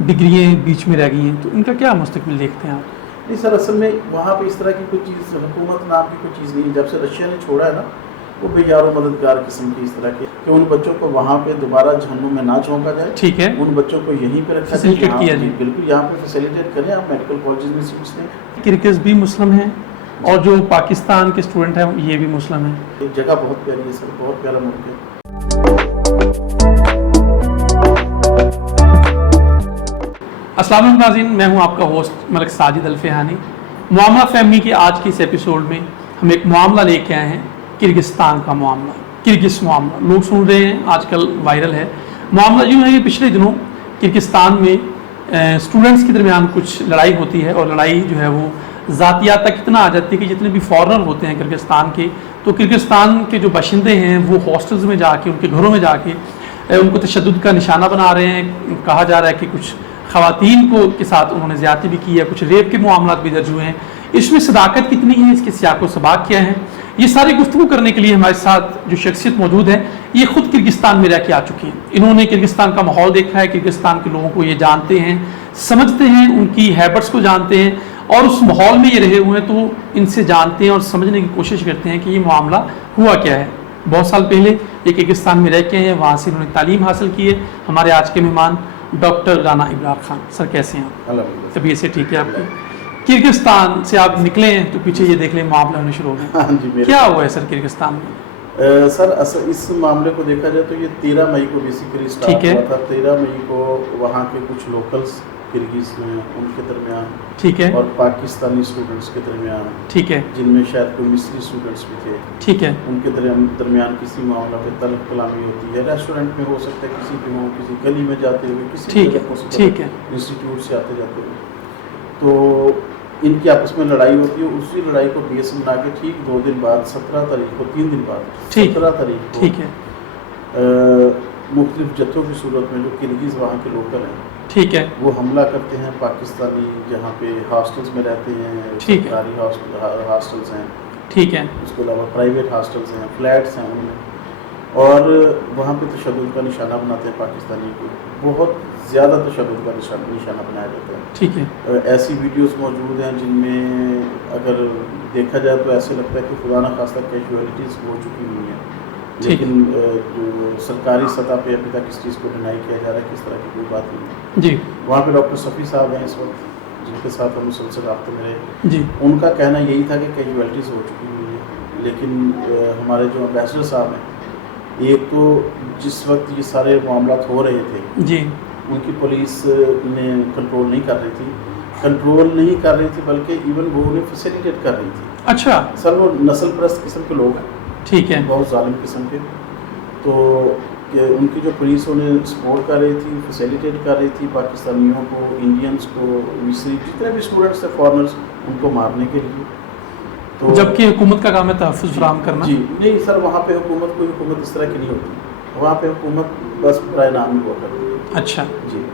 डिग्रियाँ बीच में रह गई हैं, तो इनका क्या मुस्तकबिल देखते हैं आप? नहीं सर, असल में वहाँ पे इस तरह की कोई चीज़, हुकूमत नाम की कोई चीज़ नहीं। जब से रशिया ने छोड़ा है ना, वो बेयारो मददगार किस्म की इस तरह के, कि उन बच्चों को वहाँ पे दोबारा जहन्नुम में ना झोंका जाए। ठीक है, उन बच्चों को यहीं पे रखा जाए, किया जाए। बिल्कुल यहाँ पे फैसिलिटेट करें। आप मेडिकल कॉलेज में सीट्स दें। किर्गिज़ भी मुस्लिम हैं और जो पाकिस्तान के स्टूडेंट हैं ये भी मुस्लिम हैं। एक जगह बहुत प्यारी है सर, बहुत प्यारा मुल्क है। अस्सलाम वालेकुम नाज़रीन, मैं हूं आपका होस्ट मलिक साजिद अल-फ़िहानी। मामला फहमी के आज के इस एपिसोड में हम एक मामला लेके आए हैं, किर्गिस्तान का मामला, किर्गिस मामला। लोग सुन रहे हैं, आजकल वायरल है। मामला यूँ है कि पिछले दिनों किर्गिस्तान में स्टूडेंट्स के दरमियान कुछ लड़ाई होती है, और लड़ाई जो है वो ज़ातियात तक इतना आ जाती है कि जितने भी फॉरेनर होते हैं किर्गिस्तान के, तो किर्गिस्तान के जो बाशिंदे हैं वो हॉस्टल्स में जाके, उनके घरों में जाके उनको तशद्दुद का निशाना बना रहे हैं। कहा जा रहा है कि कुछ ख़वातीन को के साथ उन्होंने ज़्यादती भी की है, कुछ रेप के मामला भी दर्ज हुए हैं। इसमें सदाकत कितनी है, इसके सियाक़ व सबाक़ क्या है, ये सारी गुफ्तगू करने के लिए हमारे साथ जो शख्सियत मौजूद है, ये ख़ुद किर्गिस्तान में रह के आ चुकी हैं। इन्होंने किर्गिस्तान का माहौल देखा है, किर्गिस्तान के लोगों को ये जानते हैं, समझते हैं, उनकी हैबिट्स को जानते हैं, और उस माहौल में ये रहे हुए हैं, तो इनसे जानते हैं और समझने की कोशिश करते हैं कि ये मामला हुआ क्या है। बहुत साल पहले ये किर्गिस्तान में रह के हैं, वहाँ से इन्होंने तालीम हासिल की है। हमारे आज के मेहमान डॉक्टर राना इब्रार खान सर, कैसे हैं? तबीयत से ठीक है आपकी? किर्गिस्तान से आप निकले हैं तो पीछे ये देख लें मामला होने शुरू हो गया। हाँ जी, क्या हुआ है सर किर्गिस्तान में? सर इस मामले को देखा जाए तो ये 13 मई को बेसिकली स्टार्ट हुआ था। 13 मई को वहाँ के कुछ लोकल्स किर्गिज में, उनके दरमियान, ठीक है, और पाकिस्तानी स्टूडेंट्स के दरमियान, ठीक है, जिनमें शायद कोई मिस्री स्टूडेंट्स भी थे, ठीक है, उनके दरमियान किसी मामला पे तलब कलामी होती है। रेस्टोरेंट में हो सकता है, किसी के हो, किसी गली में जाते हुए, किसी ठीक है, इंस्टीट्यूट से आते जाते हुए, तो इनकी आपस में लड़ाई होती है। उसी लड़ाई को बेस बना के ठीक 2 दिन बाद, 17 तारीख को, 3 दिन बाद, 17 तारीख को, ठीक है, मुख्तलिफ जत्थों की सूरत में जो किर्गिज वहाँ के लोकल हैं, ठीक है, वो हमला करते हैं पाकिस्तानी जहाँ पे हॉस्टल्स में रहते हैं, सरकारी हॉस्टल्स हैं, ठीक है, उसके अलावा प्राइवेट हॉस्टल्स हैं, फ्लैट्स हैं उनमें, और वहाँ पे तशद्दुद का निशाना बनाते हैं पाकिस्तानी को। बहुत ज़्यादा तशद्दुद का निशाना बनाया जाता है। ठीक है। ऐसी वीडियोस मौजूद हैं जिनमें अगर देखा जाए तो ऐसे लगता है कि खुदा न खास्ता कैजुअलिटीज़ हो चुकी हुई हैं, लेकिन जो सरकारी सतह पे अभी तक इस चीज़ को डिनाई किया जा रहा है, किस तरह की कोई बात नहीं है जी। वहाँ पे डॉक्टर सफ़ी साहब हैं इस वक्त, जिनके साथ हम मुसलसल राब्ते में रहे जी। उनका कहना यही था कि कैजुअलिटीज़ हो चुकी हुई है। लेकिन हमारे जो एम्बेसडर साहब हैं, एक तो जिस वक्त ये सारे मामला हो रहे थे जी, उनकी पुलिस ने कंट्रोल नहीं कर रही थी, बल्कि इवन वो उन्हें फैसिलिटेट कर रही थी। अच्छा सर, वो नस्ल परस्त किस्म के लोग हैं, ठीक है, बहुत जालिम किस्म के। तो कि उनकी जो पुलिस उन्हें सपोर्ट कर रही थी, फैसिलिटेट कर रही थी पाकिस्तानियों को, इंडियंस को, मिस्री, जितने भी स्टूडेंट्स थे फॉरेनर्स, उनको मारने के लिए। तो जबकि हुकूमत का काम है तहफ़्फ़ुज़ फराहम करना। जी नहीं सर, वहाँ पे कोई हुकूमत इस तरह की नहीं होती। वहाँ पे हुकूमत बस बराए नाम ही हुआ करती है। अच्छा जी।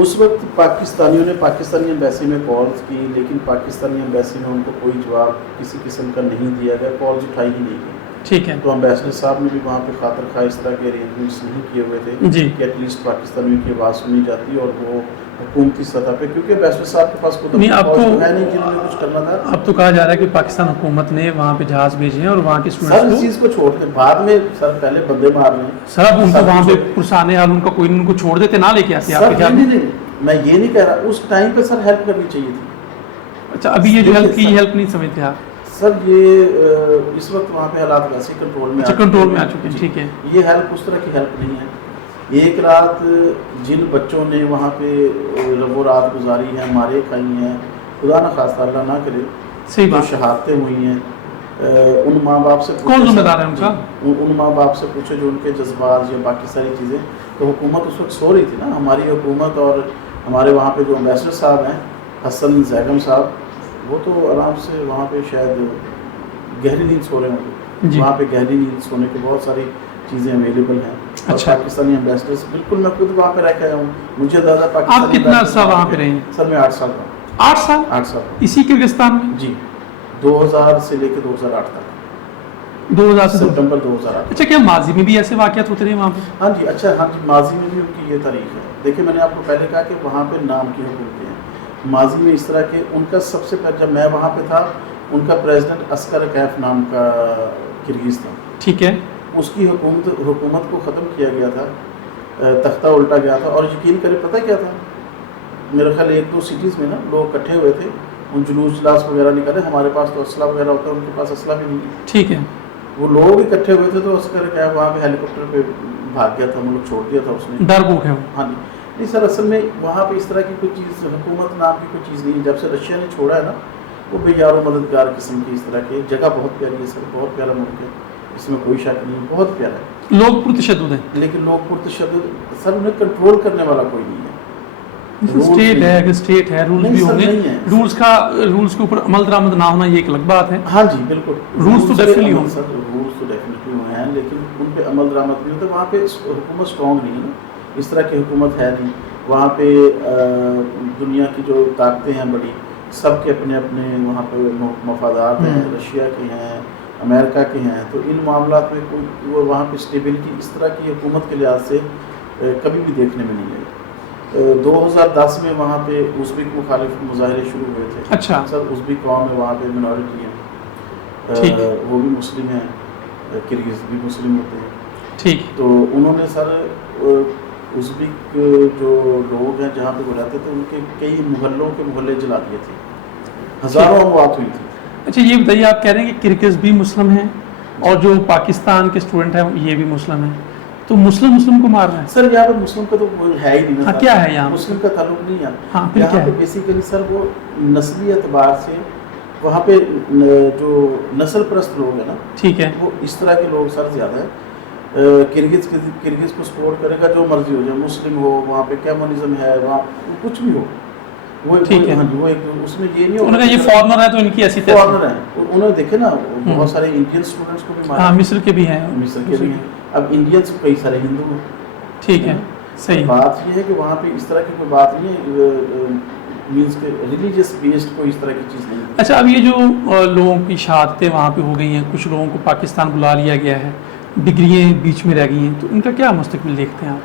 उस वक्त पाकिस्तानियों ने पाकिस्तानी एम्बेसी में कॉल्स की, लेकिन पाकिस्तानी एम्बेसी में उनको कोई जवाब किसी किस्म का नहीं दिया गया, कॉल्स उठाई ही नहीं गई। ठीक है। तो एम्बेसडर साहब ने भी वहाँ पे खातिर खा इस तरह के अरेंजमेंट्स नहीं किए हुए थे जी, कि एटलीस्ट पाकिस्तानियों की आवाज़ सुनी जाती और वो हुकूमती सतह पे, क्योंकि एम्बेसडर साहब के पास नहीं, आपको है नहीं जिन्होंने कुछ करना था। अब तो कहा जा रहा है कि पाकिस्तान हुकूमत ने वहाँ पे जहाज़ भेजे हैं और वहाँ के सर इस स्टूडेंट्स चीज़ को छोड़ के बाद में सर पहले बंदे मार रहे हैं सर, अब उनको वहाँ पे पुरसाने हाल उनका कोई उनको छोड़ देते, ना लेके आते सर। आपके ख्याल में? नहीं, मैं ये नहीं कह रहा, उस टाइम पे सर हेल्प करनी चाहिए थी। अच्छा, अभी ये जो हेल्प की, हेल्प नहीं समझते आप? सर ये इस वक्त वहाँ पे हालात वैसे कंट्रोल में कंट्रोल में आ चुके हैं, ठीक है। ये हेल्प उस तरह की हेल्प नहीं है। एक रात जिन बच्चों ने वहाँ पे वो रात गुजारी है, मारे खाई हैं, खुदा न खास्ता अल्लाह ना करे, सही बात, शहादतें हुई हैं, उन माँ बाप से कौन जिम्मेदार है उनका? उन माँ बाप से पूछे जो उनके जज्बात या बाकी सारी चीज़ें। तो हुकूमत उस वक्त सो रही थी ना, हमारी हुकूमत, और हमारे वहाँ पे जो एम्बेसडर साहब हैं हसन जैगम साहब, वो तो आराम से वहाँ पे शायद गहरी नींद सो रहे होंगे। वहाँ पे गहरी नींद सोने की बहुत सारी चीज़ें अवेलेबल हैं। अच्छा। पाकिस्तानी एम्बेसडर्स, बिल्कुल मैं खुद वहाँ पे रह के आया हूँ, मुझे ज़्यादा आप कितना अर्सा वहाँ पे रहे हैं? सर मैं 8 साल का। 8 साल? 8 साल इसी किर्गिस्तान में? जी, 2000 से लेकर 2008 तक। 2000 से सितंबर 2008। अच्छा, क्या माजी में भी ऐसे वाक़यात होते रहे वहाँ पे? हाँ जी, अच्छा हाँ जी, माजी में भी उनकी ये तारीख है। देखिए मैंने आपको पहले कहा कि वहाँ पे नाम की हुकूमतें हैं, माजी में इस तरह के उनका सबसे पहले जब मैं वहाँ पे था उनका प्रेसिडेंट अस्कर कैफ नाम का किर्गिज़ था, ठीक है, उसकी हुकूमत को ख़त्म किया गया था, तख्ता उल्टा गया था। और यकीन करें पता क्या था, मेरे ख्याल 1-2 सिटीज़ में ना लोग इकट्ठे हुए थे, उन जुलूस जलास वगैरह निकाले, हमारे पास तो असला वगैरह होता है, उनके पास असला भी नहीं है, ठीक है, वो लोग इकट्ठे हुए थे तो अस्कर कैफ वहाँ पे हेलीकॉप्टर पे भाग गया था, मतलब छोड़ दिया था उसने। डर भूख है वो। हाँ जी, नहीं सर असल में वहाँ पे इस तरह की कोई चीज़ हुकूमत नाम की कोई चीज़ नहीं है। जब से रशिया ने छोड़ा है ना, वो बेयार मददगार किस्म की इस तरह की जगह बहुत प्यारी है सर, बहुत प्यारा मुल्क है, इसमें कोई शक नहीं है, बहुत प्यारा है। लोग पुरतशद्दुद हैं, लेकिन लोग पुरतशद्दुद सर, उन्हें कंट्रोल करने वाला कोई नहीं है। स्टेट है, अगर स्टेट है रूल्स नहीं भी सर, होंगे, नहीं है। रूल्स के ऊपर अमल दरामद ना होना ये एक अलग बात है। हाँ जी बिल्कुल, रूल्स तो पे डेफिनेटली अमल होंगे सर, रूल्स तो डेफिनेटली हुए हैं, लेकिन उन पे अमल दरामद नहीं होता। वहाँ पे हुकूमत स्ट्रॉन्ग नहीं है ना, इस तरह की हुकूमत है नहीं वहाँ पे। दुनिया की जो ताकतें हैं बड़ी, सब के अपने अपने वहाँ पे मफादात हैं, रशिया के हैं, अमेरिका के हैं, तो इन मामलात में कोई वो वहाँ पे स्टेबिलिटी इस तरह की हुकूमत के लिहाज से कभी भी देखने में नहीं आई। 2010 में वहाँ पे उज़्बेक मुखालिफ मुजाहरे शुरू हुए थे। अच्छा सर उज़्बेक कौम है वहाँ पे, मिनॉरिटी ठीक। है, वो भी मुस्लिम हैं, किर्गिज़ भी मुस्लिम होते हैं। ठीक, तो उन्होंने सर उज़्बेक जो लोग हैं जहाँ पे वो रहते थे, उनके कई मोहल्लों के मोहल्ले जला दिए थे, हज़ारों अमवात हुई थी। अच्छा ये बताइए, आप कह रहे हैं कि किर्गिज़ भी मुस्लिम हैं और जो पाकिस्तान के स्टूडेंट हैं ये भी मुस्लिम हैं, तो मुस्लिम मुस्लिम को मार रहे हैं? सर यहाँ पे मुस्लिम का तो है ही नहीं ना। हाँ, क्या है यहाँ? मुस्लिम का ताल्लुक नहीं है हाँ, फिर यहाँ क्या पे है? बेसिकली सर वो नस्ली एतबार से वहाँ पे जो नस्ल परस्त लोग हैं ना, ठीक है, वो इस तरह के लोग सर ज़्यादा है। किर्गिज़ को सपोर्ट करेगा जो मर्जी हो जाए, मुस्लिम हो, वहाँ पे कम्युनिज्म है, वहाँ कुछ भी हो, वो ठीक है। हाँ जी, वो एक उसमें ये नहीं उन्होंने कहा ये फॉरनर है तो इनकी ऐसी फॉरनर है। उन्होंने देखे ना बहुत सारे इंडियन स्टूडेंट्स को भी मारा, हाँ मिस्र के भी हैं, मिस्र के भी हैं, अब इंडियंस कई सारे हिंदू हैं। ठीक है, सही। बात ये है कि वहाँ पे इस तरह की कोई बात नहीं है, मींस के रिलीजियस बेस्ड कोई इस तरह की चीज़ नहीं है। अच्छा अब ये जो लोगों की शहादतें वहाँ पे हो गई हैं, कुछ लोगों को पाकिस्तान बुला लिया गया है, डिग्रियाँ बीच में रह गई हैं, तो इनका क्या मुस्तकबिल देखते हैं आप?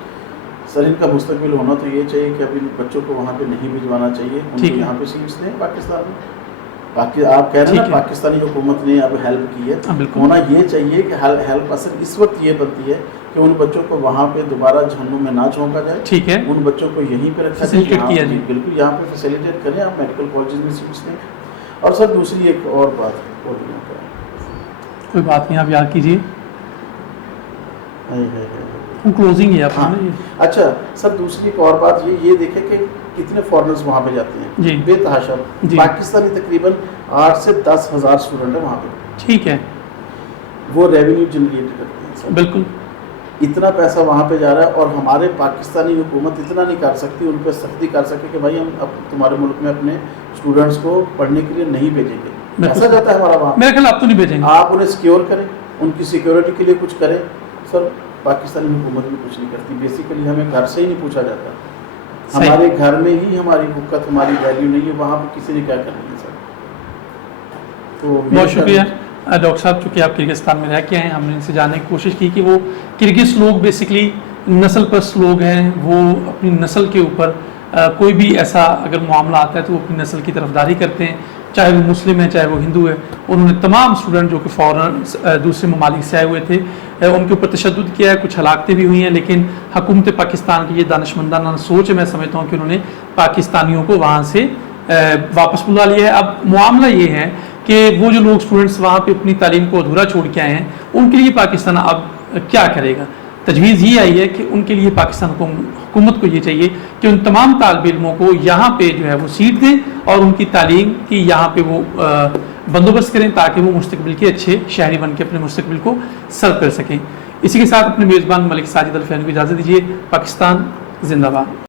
सर इनका मुस्तकबिल होना तो ये चाहिए कि अब इन बच्चों को वहाँ पे नहीं भिजवाना चाहिए, ठीक उनको है। यहाँ पे सीट्स दें पाकिस्तान में। बाकी आप कह रहे हैं ठीक ना है। पाकिस्तानी हुकूमत ने अब हेल्प की है, हाँ, बिल्कुल। होना ये चाहिए कि हेल्प असल इस वक्त ये बनती है कि उन बच्चों को वहाँ पे दोबारा जहन्नुम में ना झोंका जाए, ठीक है, उन बच्चों को यहीं पे रखा जाए, फैसिलिटेट यहाँ- किया जी, जाए। बिल्कुल यहाँ पे फैसिलिटेट करें, आप मेडिकल कॉलेज में सीट्स दें। और सर दूसरी एक और बात है, और यहाँ पे कोई बात नहीं, आप याद कीजिए, है। हम क्लोजिंग है हाँ, आपने। अच्छा सर दूसरी एक और बात ये देखें कि कितने फॉरेनर्स वहाँ पे जाते हैं, जी। बेतहाशा। जी। पाकिस्तानी तकरीबन 8 से 10 हज़ार स्टूडेंट है वहाँ पे, ठीक है, वो रेवेन्यू जनरेट करते हैं सर। बिल्कुल, इतना पैसा वहाँ पे जा रहा है और हमारे पाकिस्तानी हुकूमत इतना नहीं कर सकती, उन पर सख्ती कर सके कि भाई हम अब तुम्हारे मुल्क में अपने स्टूडेंट्स को पढ़ने के लिए नहीं भेजेंगे। बिल्कुल। ऐसा जाता है हमारा वहाँ, मेरे ख्याल आप तो नहीं भेजेंगे। आप उन्हें सिक्योर करें, उनकी सिक्योरिटी के लिए कुछ करें। सर पाकिस्तानी हुकूमत भी कुछ नहीं करती, बेसिकली हमें घर से ही नहीं पूछा जाता, सही। हमारे घर में ही हमारी हुकूमत, हमारी वैल्यू नहीं है, वहाँ पे किसी ने क्या करनी है सर। तो बहुत शुक्रिया डॉक्टर साहब, चूँकि आप किर्गिस्तान में रह के आए, हमने इनसे जानने की कोशिश की कि वो किर्गिज़ लोग बेसिकली नस्ल परस्त लोग हैं, वो अपनी नस्ल के ऊपर कोई भी ऐसा अगर मामला आता है तो वो अपनी नस्ल की तरफदारी करते हैं, चाहे वो मुस्लिम है चाहे वो हिंदू है। उन्होंने तमाम स्टूडेंट जो कि फ़ौरन दूसरे ममालिक से आए हुए थे उनके ऊपर तशद्दुद किया है, कुछ हलाकतें भी हुई हैं, लेकिन हुकूमत पाकिस्तान की ये दानिशमंदाना सोच है, मैं समझता हूँ कि उन्होंने पाकिस्तानियों को वहाँ से वापस बुला लिया है। अब मामला ये है कि वो जो लोग स्टूडेंट्स वहाँ पे अपनी तालीम को अधूरा छोड़ के आए हैं, उनके लिए पाकिस्तान अब क्या करेगा? तजवीज़ ये आई है कि उनके लिए पाकिस्तान हुकूमत को ये चाहिए कि उन तमाम तालिब इल्मों को यहाँ पे जो है वो सीट दें और उनकी तालीम की यहाँ पे वो बंदोबस्त करें ताकि वो मुस्तकबिल के अच्छे शहरी बन के अपने मुस्तकबिल को सर्व कर सकें। इसी के साथ अपने मेज़बान मलिक साजिद अल्फियानी को इजाज़त दीजिए। पाकिस्तान जिंदाबाद।